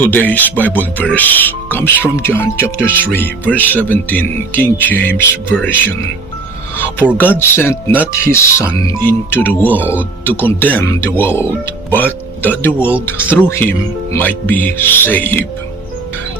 Today's Bible verse comes from John chapter 3, verse 17, King James Version. For God sent not his Son into the world to condemn the world, but that the world through him might be saved.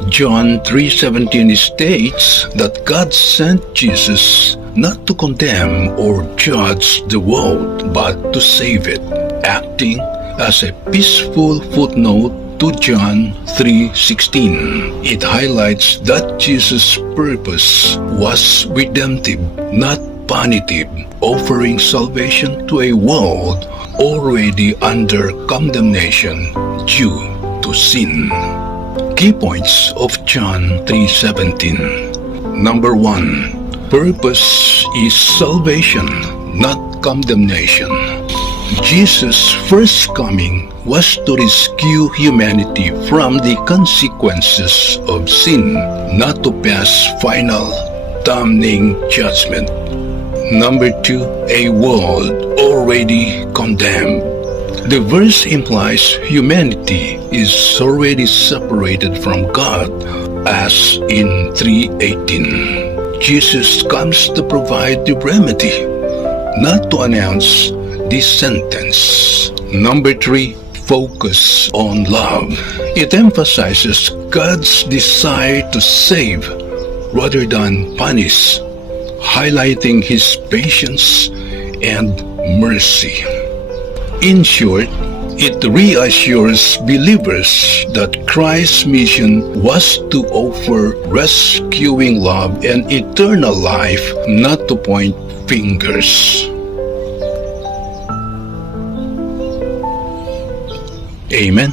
John 3:17 states that God sent Jesus not to condemn or judge the world, but to save it, acting as a peaceful footnote to John 3:16. It highlights that Jesus' purpose was redemptive, not punitive, offering salvation to a world already under condemnation due to sin. Key points of John 3:17. Number 1. Purpose is salvation, not condemnation. Jesus' first coming was to rescue humanity from the consequences of sin, not to pass final damning judgment. Number 2, a world already condemned. The verse implies humanity is already separated from God, as in 3:18. Jesus comes to provide the remedy, not to announce this sentence. Number 3, focus on love. It emphasizes God's desire to save rather than punish, highlighting his patience and mercy. In short, it reassures believers that Christ's mission was to offer rescuing love and eternal life, not to point fingers. Amen.